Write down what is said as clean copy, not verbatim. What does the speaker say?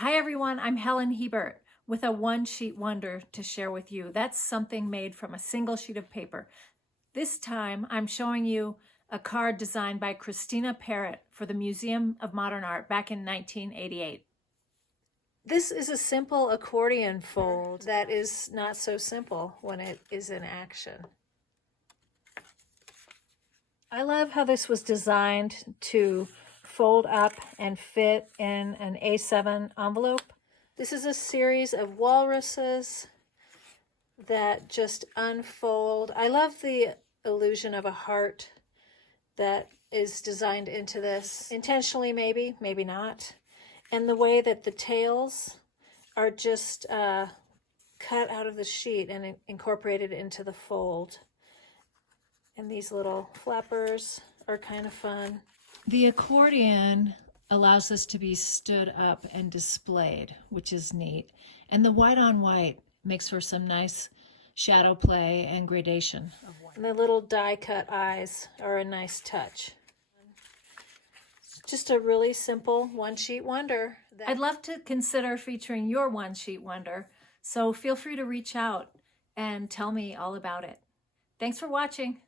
Hi everyone, I'm Helen Hebert with a one-sheet wonder to share with you. That's something made from a single sheet of paper. This time I'm showing you a card designed by Christina Parrett for the Museum of Modern Art back in 1988. This is a simple accordion fold that is not so simple when it is in action. I love how this was designed to fold up and fit in an A7 envelope. This is a series of walruses that just unfold. I love the illusion of a heart that is designed into this, intentionally maybe, maybe not. And the way that the tails are just cut out of the sheet and incorporated into the fold. And these little flappers are kind of fun. The accordion allows this to be stood up and displayed, which is neat. And the white on white makes for some nice shadow play and gradation. And the little die cut eyes are a nice touch. It's just a really simple one-sheet wonder. I'd love to consider featuring your one-sheet wonder, so feel free to reach out and tell me all about it. Thanks for watching.